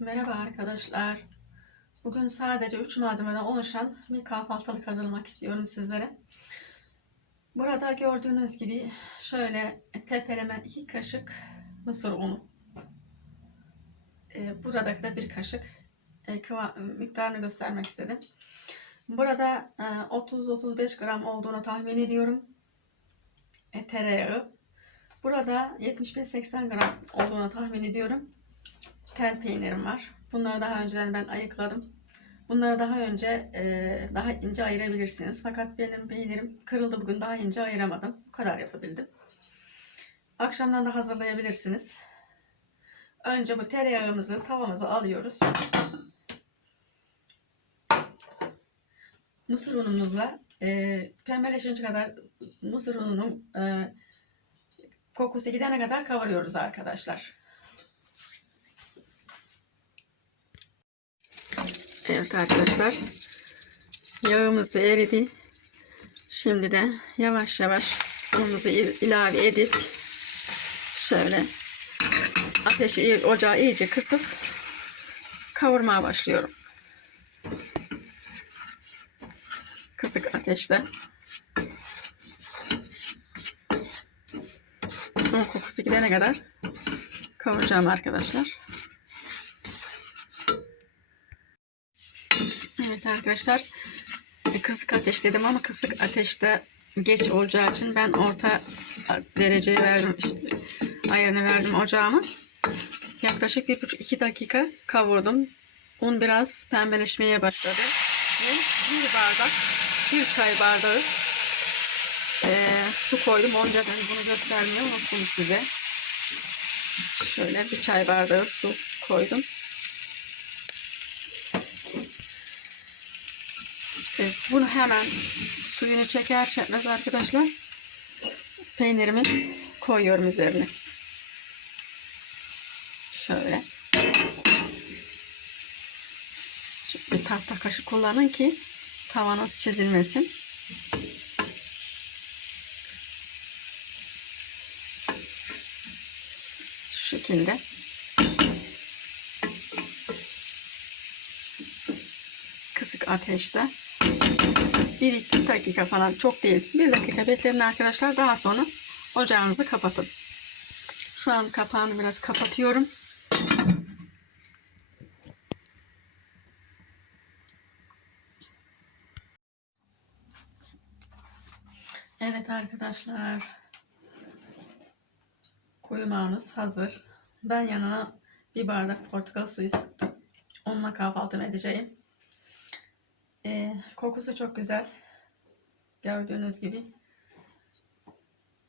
Merhaba arkadaşlar. Bugün sadece 3 malzemeden oluşan bir kahvaltılık hazırlamak istiyorum sizlere. Burada gördüğünüz gibi şöyle tepeleme 2 kaşık mısır unu. Ee, Burada da bir kaşık e, miktarını göstermek istedim. Burada e, 30-35 gram olduğunu tahmin ediyorum. E, Tereyağı. Burada 75-80 gram olduğunu tahmin ediyorum tel peynirim var. Bunları daha önceden ben ayıkladım. Bunları daha önce e, daha ince ayırabilirsiniz. Fakat benim peynirim kırıldı bugün daha ince ayıramadım. Bu kadar yapabildim. Akşamdan da hazırlayabilirsiniz. Önce bu tereyağımızı tavamıza alıyoruz. Mısır unumuzla e, pembeleşince kadar mısır ununun e, kokusu gidene kadar kavuruyoruz arkadaşlar. Evet arkadaşlar. Yağımız eridi. Şimdi de yavaş yavaş unumuzu il- ilave edip şöyle ateşi ocağı iyice kısıp kavurmaya başlıyorum. Kısık ateşte. Un kokusu gidene kadar kavuracağım arkadaşlar. Evet arkadaşlar kısık ateş dedim ama kısık ateşte geç olacağı için ben orta dereceye verdim ayarını verdim ocağıma. Yaklaşık bir buçuk iki dakika kavurdum. Un biraz pembeleşmeye başladı. Ve bir bardak, bir çay bardağı e, su koydum. Onca ben bunu göstermeyi unuttum size. Şöyle bir çay bardağı su koydum. Bunu hemen suyunu çeker çekmez arkadaşlar peynirimi koyuyorum üzerine. Şöyle. Bir tahta kaşık kullanın ki tavanız çizilmesin. Şu şekilde. Kısık ateşte. Bir iki dakika falan çok değil. Bir dakika bekleyin arkadaşlar. Daha sonra ocağınızı kapatın. Şu an kapağını biraz kapatıyorum. Evet arkadaşlar. Kuyumağımız hazır. Ben yanına bir bardak portakal suyu sıktım. Onunla kahvaltı edeceğim. Ee, kokusu çok güzel. Gördüğünüz gibi.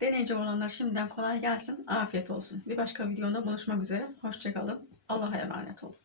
Deneyince olanlar şimdiden kolay gelsin. Afiyet olsun. Bir başka videoda buluşmak üzere. Hoşçakalın. Allah'a emanet olun.